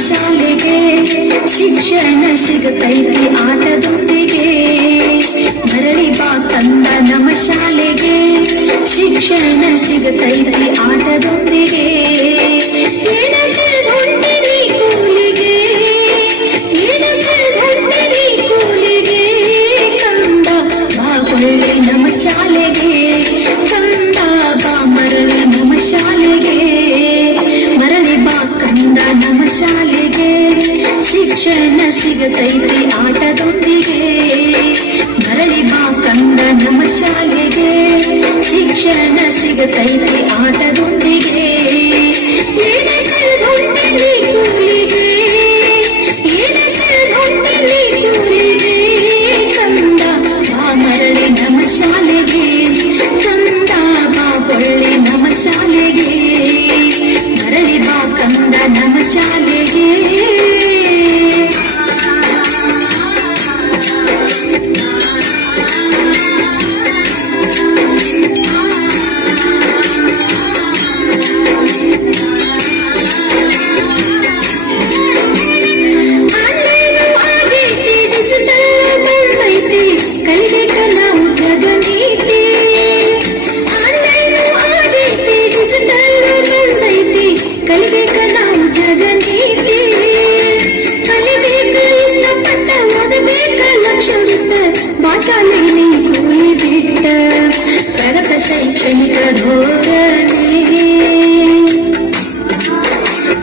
ಶಾಲೆಗೆ ಶಿಕ್ಷಣ ಸಿಗತೈತಿ ಆಟದೊಂದಿಗೆ ಮರಳಿ ಬಾ ಕಂದ ನಮ್ಮ ಶಾಲೆಗೆ ಶಿಕ್ಷಣ ಸಿಗತೈತಿ ಆಟದೊಂದಿಗೆ ಕಂದ ಬಾ ಒಳ್ಳೆ ನಮ್ಮ ಶಾಲೆಗೆ ಕಂದ ಬಾ ಮರಳಿ ನಮ್ಮ ಶಾಲೆಗೆ ಮರಳಿ ಬಾ ಕಂದ ನಮ್ಮ ಶಾಲೆಗೆ ಶಿಕ್ಷಣ ಸಿಗತೈತಿ ಆಟದೊಂದಿಗೆ ಮರಳಿ ಬಾ ಕಂದ ನಮ್ಮ ಶಾಲೆಗೆ ಶಿಕ್ಷಣ ಸಿಗತೈತಿ ಆಟದೊಂದಿಗೆ ಕಂದ ಬಾ ಮರಳಿ ನಮ್ಮ ಶಾಲೆಗೆ ಕಂದ ಬಾ ಒಳ್ಳೆ ನಮ್ಮ ಶಾಲೆಗೆ ಮರಳಿ ಬಾ ಕಂದ ನಮ್ಮ ಶಾಲೆಗೆ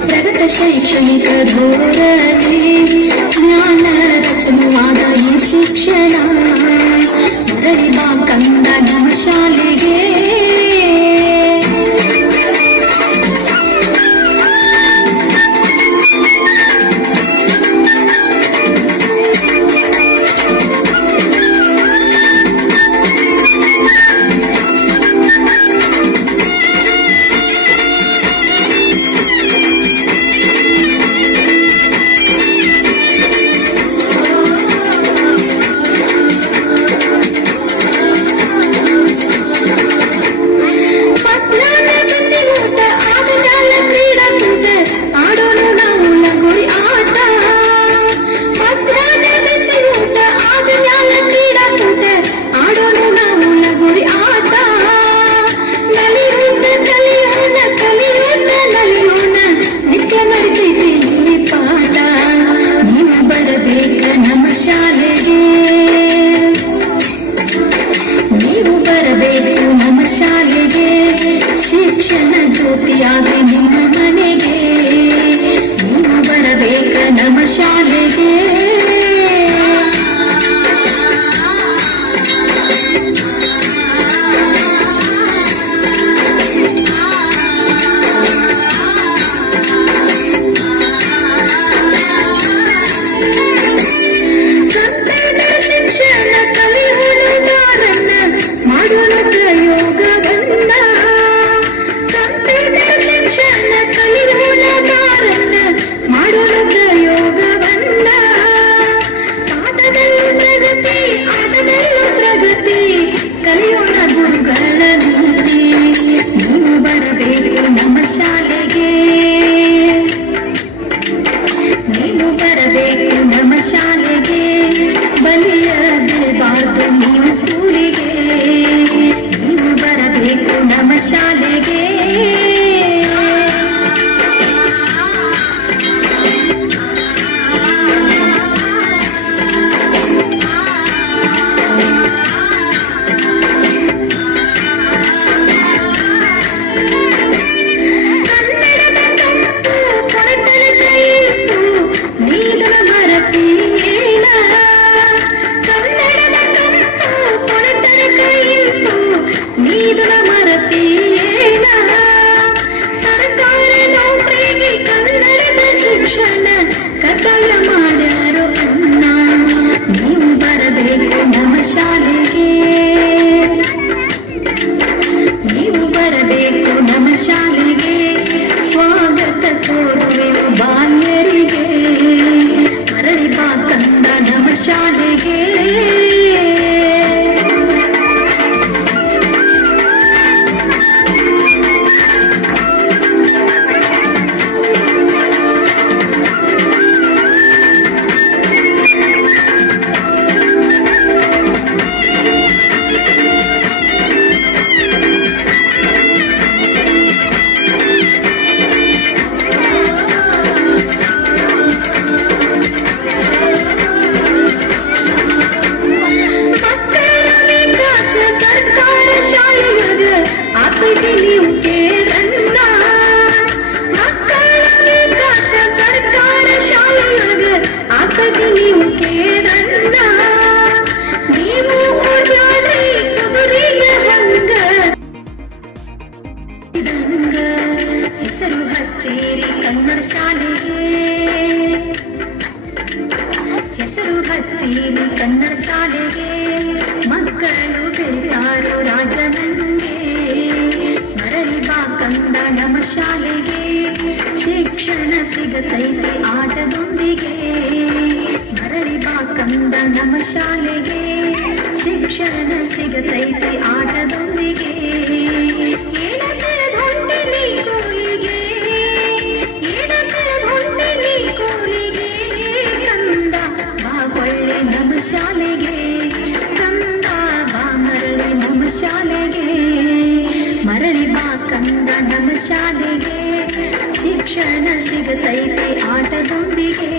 ಪ್ರಗತ ಶೈಕ್ಷಣಿಕ ಧೋರಣೆ ಜ್ಞಾನ ರಚನೆವಾದ ಈ ಶಿಕ್ಷಣ ಮರಳಿ ಬಾ ಕಂದ ನಮ್ಮ ಶಾಲೆಗೆ ಶಿಕ್ಷಣ ಜ್ಯೋತಿಯಾಗಿ ನಿಮ್ಮ ಮನೆಗೆ ನೀವು ಬರಬೇಕ ನಮ್ಮ ಶಾಲೆಗೆ ಸೇರಿ ಕನ್ನಡ ಶಾಲೆಗೆ ಹೆಸರು ಹಚ್ಚಿರಿ ಕನ್ನಡ ಶಾಲೆಗೆ ಮಕ್ಕಳು ಬೆಳಿತಾರೋ ರಾಜನಂಗೆ ಮರಳಿ ಬಾ ಕಂದ ನಮ್ಮ ಶಾಲೆಗೆ ಶಿಕ್ಷಣ ಸಿಗತೈತೆ ಆಟದೊಂದಿಗೆ ಮರಳಿ ಬಾ ಕಂದ ನಮ್ಮ ಶಾಲೆಗೆ ಶಿಕ್ಷಣ ಸಿಗತೈತೆ ಆಟದೊಂದಿಗೆ ಶಾಲೆಗೆ ಕಂದ ಬಾ ಮರಳಿ ನಮ್ಮ ಶಾಲೆಗೆ ಮರಳಿ ಬಾ ಕಂದ ನಮ್ಮ ಶಾಲೆಗೆ ಶಿಕ್ಷಣ ಸಿಗತೈತೆ ಆಟದೊಂದಿಗೆ